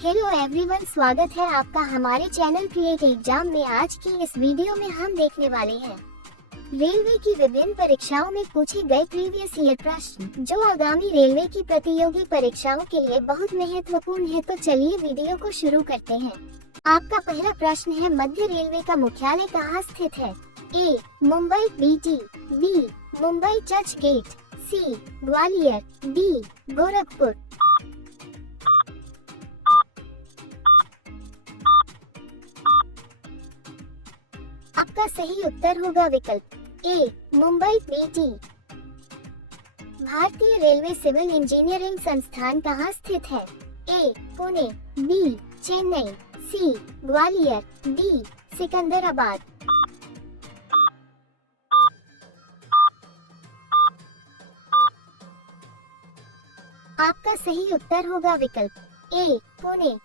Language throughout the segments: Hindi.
हेलो एवरीवन, स्वागत है आपका हमारे चैनल क्रिएट एग्जाम में। आज की इस वीडियो में हम देखने वाले हैं रेलवे की विभिन्न परीक्षाओं में पूछे गए प्रीवियस ईयर प्रश्न, जो आगामी रेलवे की प्रतियोगी परीक्षाओं के लिए बहुत महत्वपूर्ण है। तो चलिए वीडियो को शुरू करते हैं। आपका पहला प्रश्न है, मध्य रेलवे का मुख्यालय कहाँ स्थित है? A Mumbai VT, B Mumbai Churchgate, C Gwalior, D Gorakhpur. आपका सही उत्तर होगा विकल्प ए मुंबई बीटी। भारतीय रेलवे सिविल इंजीनियरिंग संस्थान कहाँ स्थित है? A Pune, B Chennai, C Gwalior, D Secunderabad. आपका सही उत्तर होगा विकल्प ए पुणे।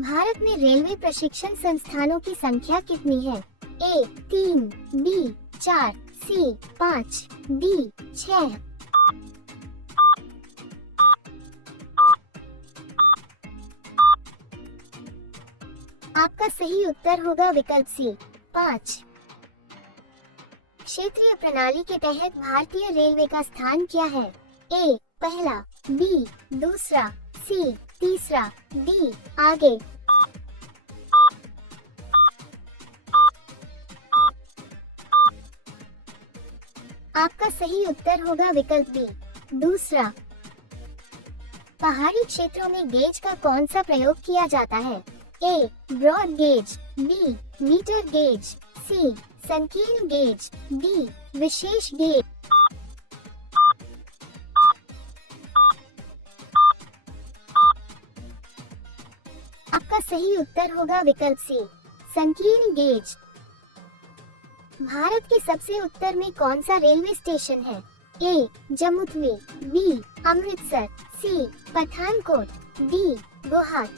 भारत में रेलवे प्रशिक्षण संस्थानों की संख्या कितनी है? ए 3, बी 4, सी 5, डी 6। आपका सही उत्तर होगा विकल्प सी 5। क्षेत्रीय प्रणाली के तहत भारतीय रेलवे का स्थान क्या है? ए पहला, बी दूसरा, सी तीसरा, डी आगे। आपका सही उत्तर होगा विकल्प बी दूसरा। पहाड़ी क्षेत्रों में गेज का कौन सा प्रयोग किया जाता है? A broad gauge, B metre gauge, C संकीर्ण गेज, डी विशेष गेज। आपका सही उत्तर होगा विकल्प सी संकीर्ण गेज। भारत के सबसे उत्तर में कौन सा रेलवे स्टेशन है? ए जम्मूतवी, बी अमृतसर, सी पठानकोट, डी गोहाट।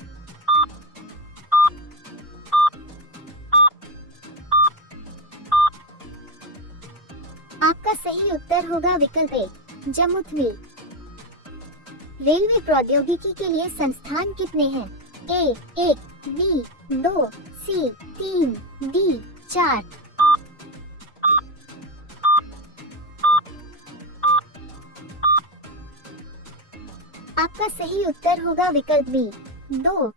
आपका सही उत्तर होगा विकल्प ए जम्मूतवी। रेलवे प्रौद्योगिकी के लिए संस्थान कितने हैं? ए 1, बी 2, सी 3, डी 4। आपका सही उत्तर होगा विकल्प बी 2।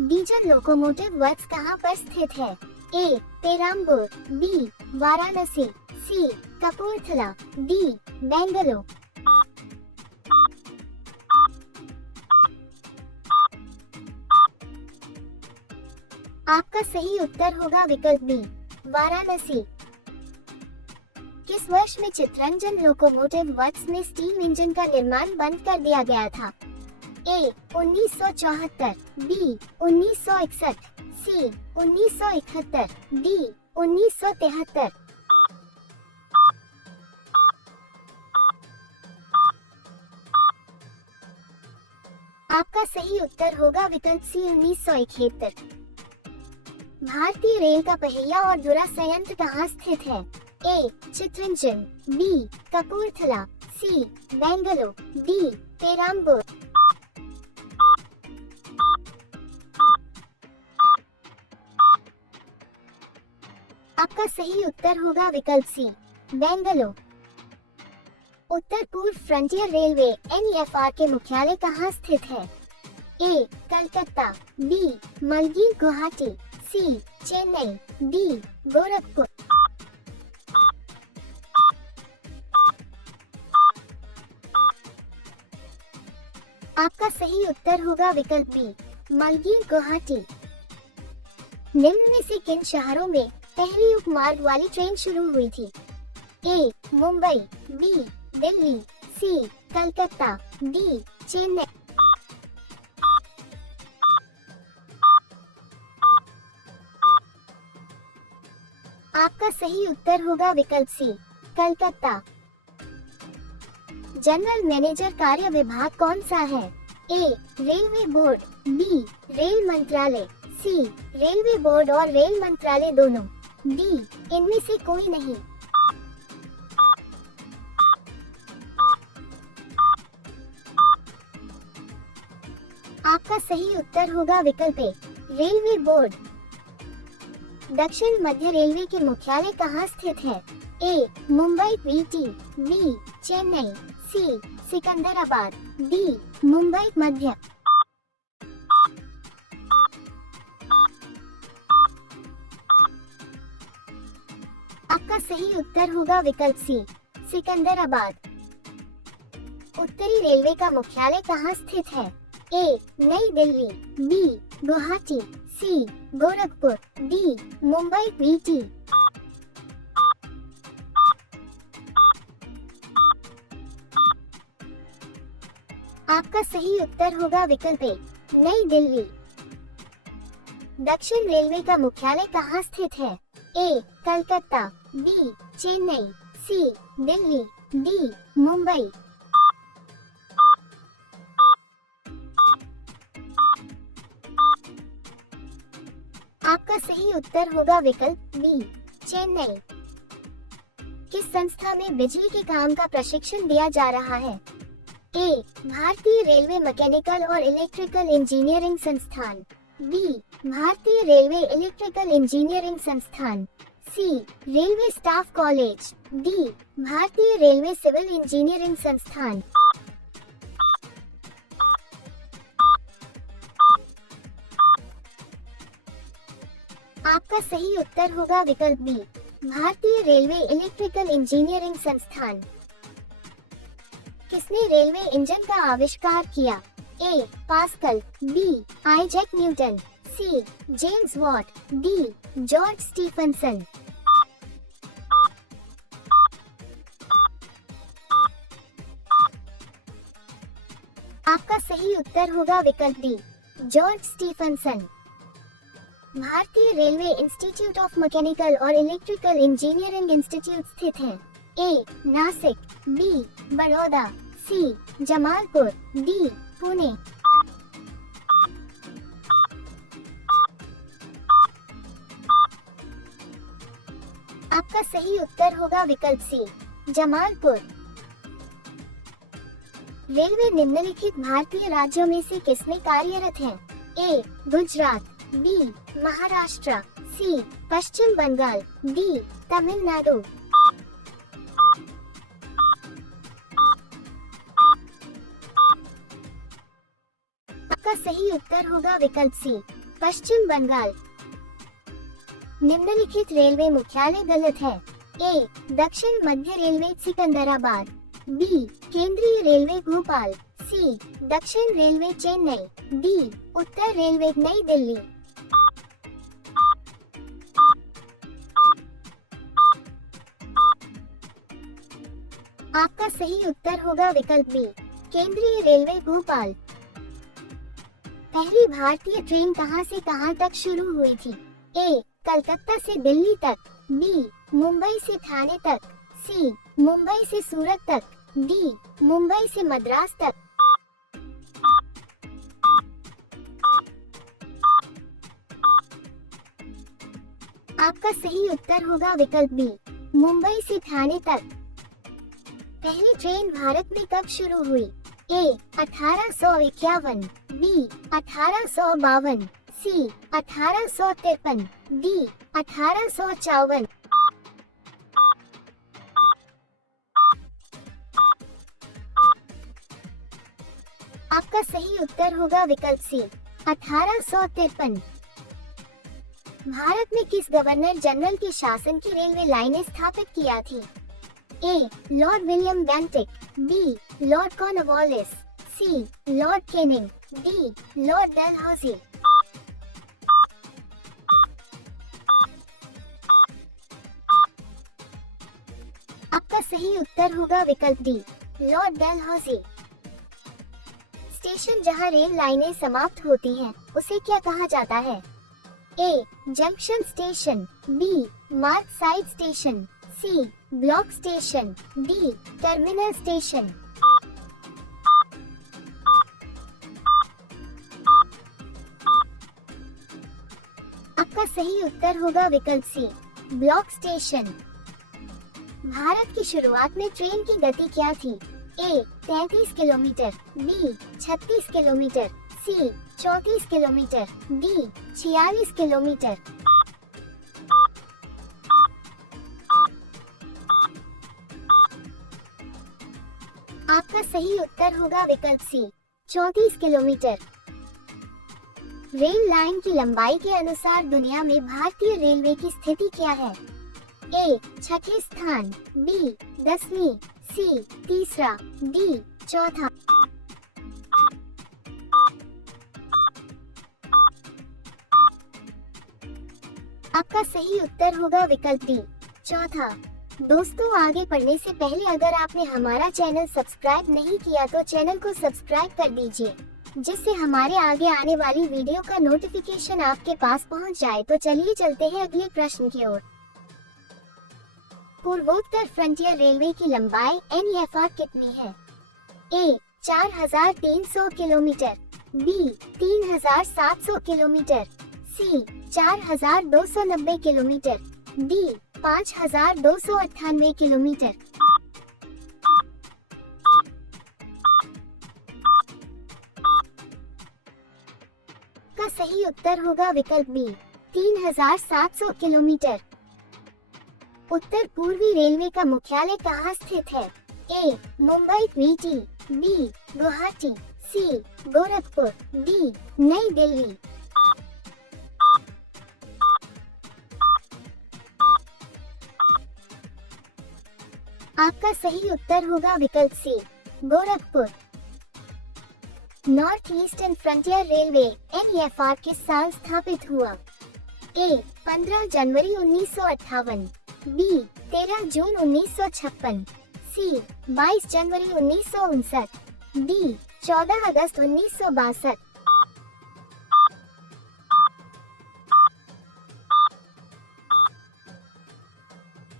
डीजल लोकोमोटिव वर्क्स कहाँ पर स्थित है? ए पेराम्बूर, बी वाराणसी, सी कपूरथला, डी बेंगलुरु। आपका सही उत्तर होगा विकल्प बी वाराणसी। किस वर्ष में चित्तरंजन लोकोमोटिव वर्क्स में स्टीम इंजन का निर्माण बंद कर दिया गया था? ए 1974, बी 1961, सी 1971, डी 1973। आपका सही उत्तर होगा विकल्प सी 1971। भारतीय रेल का पहिया और धुरा संयंत्र कहाँ स्थित है? ए चित्तरंजन, बी कपूरथला, सी बेंगलुरु, डी पेराम्बूर। आपका सही उत्तर होगा विकल्प सी बेंगलुरु। उत्तर पूर्व फ्रंटियर रेलवे NEFR के मुख्यालय कहाँ स्थित है? ए कलकत्ता, बी मलगी गुवाहाटी, सी चेन्नई, डी गोरखपुर। आपका सही उत्तर होगा विकल्प बी मलगी गुवाहाटी। निम्न में से किन शहरों में पहली उपमार्ग वाली ट्रेन शुरू हुई थी? ए मुंबई, बी दिल्ली, सी कलकत्ता, डी चेन्नई। आपका सही उत्तर होगा विकल्प सी कलकत्ता। जनरल मैनेजर कार्य विभाग कौन सा है? ए रेलवे बोर्ड, बी रेल मंत्रालय, सी रेलवे बोर्ड और रेल मंत्रालय दोनों, डी इनमें से कोई नहीं। आपका सही उत्तर होगा विकल्प ए, रेलवे बोर्ड। दक्षिण मध्य रेलवे के मुख्यालय कहाँ स्थित है? A, Mumbai VT, B, Chennai, C, Secunderabad, D, Mumbai मध्य। आपका सही उत्तर होगा विकल्प सी, सिकंदराबाद। उत्तरी रेलवे का मुख्यालय कहाँ स्थित है? ए, नई Delhi, B, Guwahati, C, Gorakhpur, D, Mumbai VT. आपका सही उत्तर होगा विकल्प ए, नई दिल्ली। दक्षिण रेलवे का मुख्यालय कहाँ स्थित है? ए, कलकत्ता, बी, चेन्नई, सी, दिल्ली, डी, मुंबई। आपका सही उत्तर होगा विकल्प बी, चेन्नई। किस संस्था में बिजली के काम का प्रशिक्षण दिया जा रहा है? ए, भारतीय रेलवे मैकेनिकल और इलेक्ट्रिकल इंजीनियरिंग संस्थान, बी, भारतीय रेलवे इलेक्ट्रिकल इंजीनियरिंग संस्थान, सी, रेलवे स्टाफ कॉलेज, डी, भारतीय रेलवे सिविल इंजीनियरिंग संस्थान। आपका सही उत्तर होगा विकल्प बी, भारतीय रेलवे इलेक्ट्रिकल इंजीनियरिंग संस्थान। किसने रेलवे इंजन का आविष्कार किया? A, Pascal, B, Isaac Newton, C, James Watt, D, George Stephenson. आपका सही उत्तर होगा विकल्प डी, जॉर्ज स्टीफनसन। भारतीय रेलवे इंस्टीट्यूट ऑफ मैकेनिकल और इलेक्ट्रिकल इंजीनियरिंग इंस्टीट्यूट स्थित है? A, Nashik, B, Baroda, C, Jamalpur, D, Pune. आपका सही उत्तर होगा विकल्प सी, जमालपुर। रेलवे निम्नलिखित भारतीय राज्यों में से किसमें कार्यरत है? ए, गुजरात, बी, महाराष्ट्र, सी, पश्चिम बंगाल, डी, तमिलनाडु। आपका सही उत्तर होगा विकल्प सी, पश्चिम बंगाल। निम्नलिखित रेलवे मुख्यालय गलत है। ए, दक्षिण मध्य रेलवे सिकंदराबाद, बी, केंद्रीय रेलवे भोपाल, सी, दक्षिण रेलवे चेन्नई, डी, उत्तर रेलवे नई दिल्ली। आपका सही उत्तर होगा विकल्प बी, केंद्रीय रेलवे भोपाल। पहली भारतीय ट्रेन कहां से कहां तक शुरू हुई थी? ए, कलकत्ता से दिल्ली तक, बी, मुंबई से ठाणे तक, सी, मुंबई से सूरत तक, डी, मुंबई से मद्रास तक। आपका सही उत्तर होगा विकल्प बी, मुंबई से ठाणे तक। पहली ट्रेन भारत में कब शुरू हुई? ए, 1851, बी, 1852, सी, 1853, डी, 1854। आपका सही उत्तर होगा विकल्प सी, 1853। भारत में किस गवर्नर जनरल के शासन की रेलवे लाइनें स्थापित किया थी? A, lord William Bentinck, B, lord Cornwallis, C, lord Canning, D, lord Dalhousie. आपका सही उत्तर होगा विकल्प डी, लॉर्ड डलहौसी। स्टेशन जहां रेल लाइनें समाप्त होती हैं, उसे क्या कहा जाता है? ए, जंक्शन स्टेशन, बी, मार्ग side station, C, block station, D, terminal station. आपका सही उत्तर होगा विकल्प सी, ब्लॉक स्टेशन। भारत की शुरुआत में ट्रेन की गति क्या थी? ए, 33 किलोमीटर, बी, 36 किलोमीटर, सी, 34 किलोमीटर, डी 46 किलोमीटर। आपका सही उत्तर होगा विकल्प सी 34 किलोमीटर। रेल लाइन की लंबाई के अनुसार दुनिया में भारतीय रेलवे की स्थिति क्या है? ए 6ठे स्थान, बी 10वीं, सी तीसरा, डी चौथा। आपका सही उत्तर होगा विकल्प डी चौथा। दोस्तों, आगे पढ़ने से पहले अगर आपने हमारा चैनल सब्सक्राइब नहीं किया तो चैनल को सब्सक्राइब कर दीजिए, जिससे हमारे आगे आने वाली वीडियो का नोटिफिकेशन आपके पास पहुंच जाए। तो चलिए चलते हैं अगले प्रश्न की ओर। पूर्वोत्तर फ्रंटियर रेलवे की लंबाई NFR कितनी है? ए 4300 किलोमीटर, बी 3700 किलोमीटर, सी 4290 किलोमीटर, डी 5298 किलोमीटर। का सही उत्तर होगा विकल्प बी 3700 किलोमीटर। उत्तर पूर्वी रेलवे का मुख्यालय कहाँ स्थित है? ए मुंबई क्वेटी, B Guwahati, C Gorakhpur, D New Delhi. आपका सही उत्तर होगा विकल्प C Gorakhpur. North eastern frontier railway NFR किस साल स्थापित हुआ? ए 15 जनवरी 1958, बी 13 जून 1956, सी 22 जनवरी 1959, डी 14 अगस्त 1962।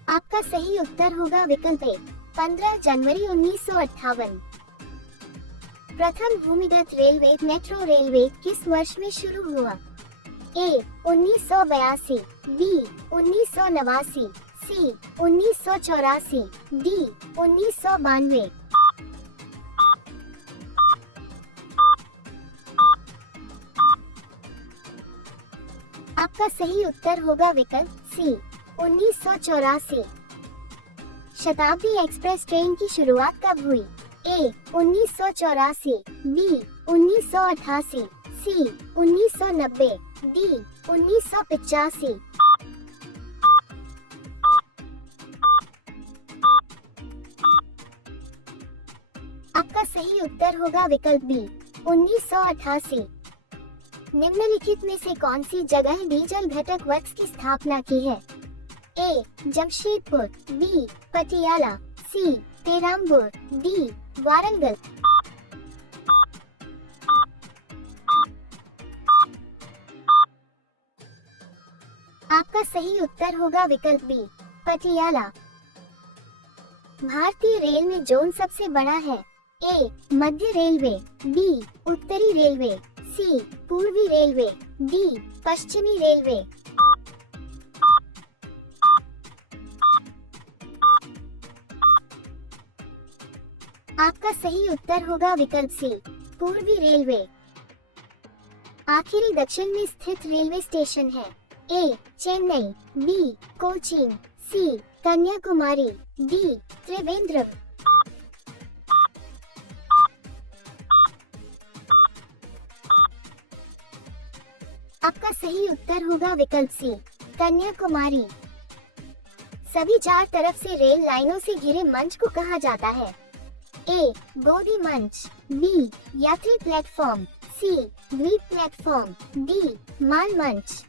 आपका सही उत्तर होगा विकल्प ए 15 जनवरी 1958। प्रथम भूमिगत रेलवे मेट्रो रेलवे किस वर्ष में शुरू हुआ? ए 1982, बी 1989, सी 1984, डी 1992। आपका सही उत्तर होगा विकल्प सी 1984। शताब्दी एक्सप्रेस ट्रेन की शुरुआत कब हुई? ए 1984, बी 1988, सी 1990, डी 1985। आपका सही उत्तर होगा विकल्प बी 1988। निम्नलिखित में से कौन सी जगह डीजल घटक वर्क्स की स्थापना की है? ए जमशेदपुर, बी पटियाला, सी पेराम्बूर, डी वारंगल। आपका सही उत्तर होगा विकल्प बी पटियाला। भारतीय रेल में जोन सबसे बड़ा है? ए मध्य रेलवे, बी उत्तरी रेलवे, सी पूर्वी रेलवे, डी पश्चिमी रेलवे। आपका सही उत्तर होगा विकल्प सी पूर्वी रेलवे। आखिरी दक्षिण में स्थित रेलवे स्टेशन है? ए चेन्नई, बी कोचीन, सी कन्याकुमारी, डी त्रिवेंद्रम। आपका सही उत्तर होगा विकल्प सी कन्याकुमारी। सभी चार तरफ से रेल लाइनों से घिरे मंच को कहा जाता है? ए गोदी मंच, बी यात्री प्लेटफॉर्म, सी द्वीप प्लेटफॉर्म, डी माल मंच।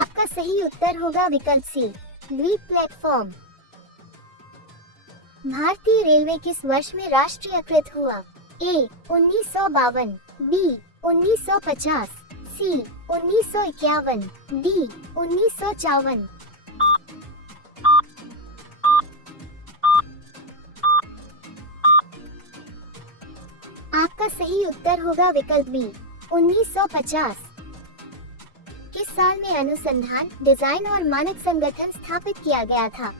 आपका सही उत्तर होगा विकल्प सी द्वीप प्लेटफॉर्म। भारतीय रेलवे किस वर्ष में राष्ट्रीयकृत हुआ? ए 1952, बी 1950, सी 1951, डी 1954। आपका सही उत्तर होगा विकल्प बी 1950। किस साल में अनुसंधान, डिजाइन और मानक संगठन स्थापित किया गया था?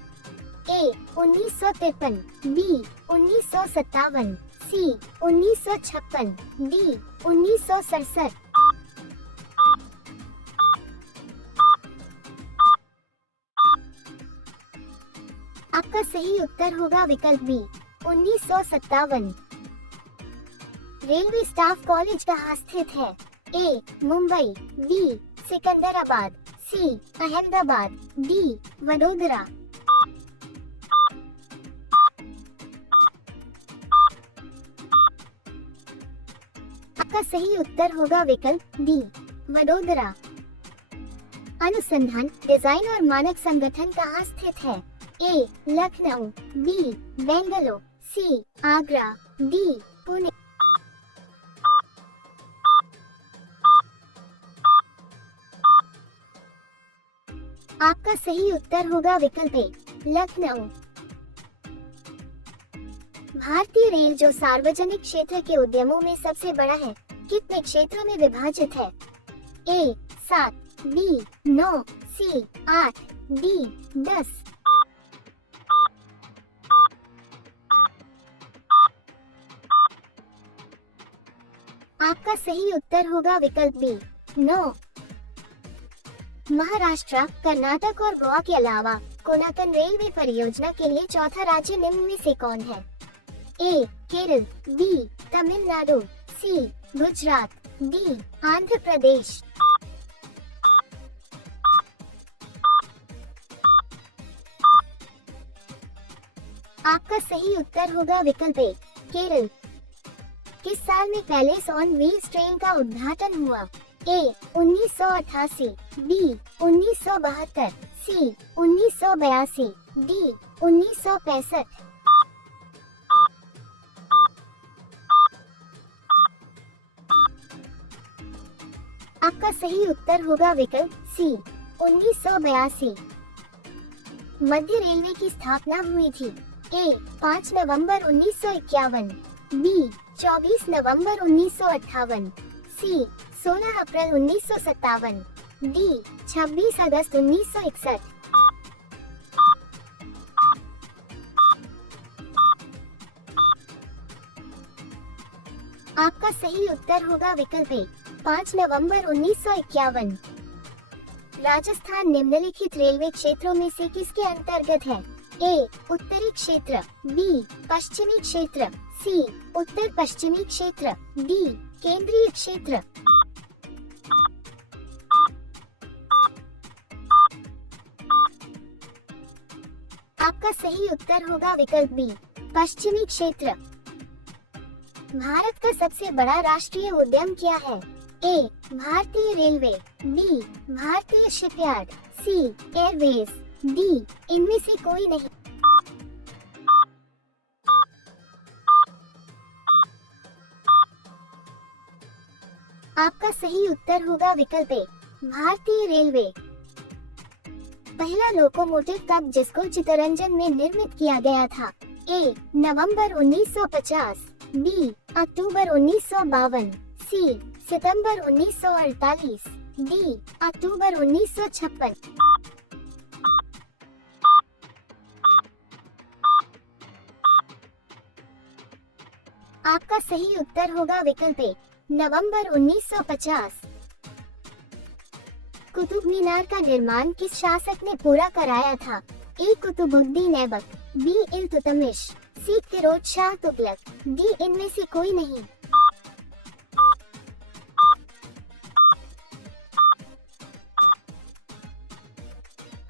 ए ए 1953, बी 1957, सी 1956, डी 1967। आपका सही उत्तर होगा विकल्प बी 1957। रेलवे स्टाफ कॉलेज कहाँ स्थित है? A Mumbai, B Secunderabad, C Ahmedabad, D Vadodara. आपका सही उत्तर होगा विकल्प डी वडोदरा। अनुसंधान, डिजाइन और मानक संगठन कहाँ स्थित है? ए लखनऊ, बी बेंगलुरु, सी आगरा, डी पुणे। आपका सही उत्तर होगा विकल्प ए लखनऊ। भारतीय रेल जो सार्वजनिक क्षेत्र के उद्यमों में सबसे बड़ा है, कितने क्षेत्रों में विभाजित है? ए 7, बी 9, सी 8, डी 10। आपका सही उत्तर होगा विकल्प बी 9। महाराष्ट्र, कर्नाटक और गोवा के अलावा कोणार्क रेलवे परियोजना के लिए चौथा राज्य निम्न में से कौन है? ए केरल, बी तमिलनाडु, सी गुजरात, डी आंध्र प्रदेश। आपका सही उत्तर होगा विकल्प ए केरल। किस साल में पैलेस ऑन व्हील्स ट्रेन का उद्घाटन हुआ? ए 1988, बी 1972, सी 1982, डी 1965। आपका सही उत्तर होगा विकल्प सी 1982। मध्य रेलवे की स्थापना हुई थी? ए 5 नवंबर 1951, बी 24 नवंबर 1958, सी 16 अप्रैल 1957, डी 26 अगस्त 1961। आपका सही उत्तर होगा विकल्प ए 5 नवंबर 1951। राजस्थान निम्नलिखित रेलवे क्षेत्रों में से किसके अंतर्गत है? ए उत्तरी क्षेत्र, बी पश्चिमी क्षेत्र, सी उत्तर पश्चिमी क्षेत्र, डी केंद्रीय क्षेत्र। आपका सही उत्तर होगा विकल्प बी पश्चिमी क्षेत्र। भारत का सबसे बड़ा राष्ट्रीय उद्यम क्या है? ए भारतीय रेलवे, बी भारतीय शिपयार्ड, सी एयरवेज, डी इनमें से कोई नहीं। आपका सही उत्तर होगा विकल्प ए भारतीय रेलवे। पहला लोकोमोटिव कब जिसको चित्तरंजन में निर्मित किया गया था? ए नवंबर 1950, बी अक्टूबर 1952, सी सितंबर 1948, डी अक्टूबर 1956। आपका सही उत्तर होगा विकल्प ए नवंबर 1950। कुतुब मीनार का निर्माण किस शासक ने पूरा कराया था? ए कुतुबुद्दीन ऐबक, बी इल्तुतमिश, सी फिरोज शाह तुगलक, डी इनमें से कोई नहीं।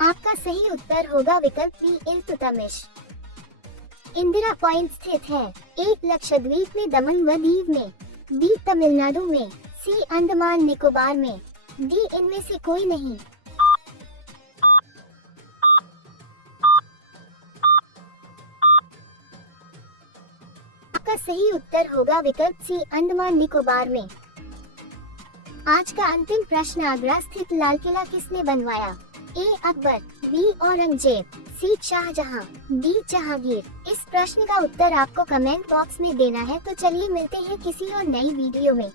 आपका सही उत्तर होगा विकल्प बी इल्तुतमिश। इंदिरा पॉइंट स्थित है? ए लक्षद्वीप में दमन व दीव में, बी तमिलनाडु में, सी अंडमान निकोबार में, डी इनमें से कोई नहीं। आपका सही उत्तर होगा विकल्प सी अंडमान निकोबार में। आज का अंतिम प्रश्न, आगरा स्थित लाल किला किसने बनवाया? ए अकबर, बी औरंगजेब, सी शाहजहां, डी जहांगीर। इस प्रश्न का उत्तर आपको कमेंट बॉक्स में देना है। तो चलिए मिलते हैं किसी और नई वीडियो में।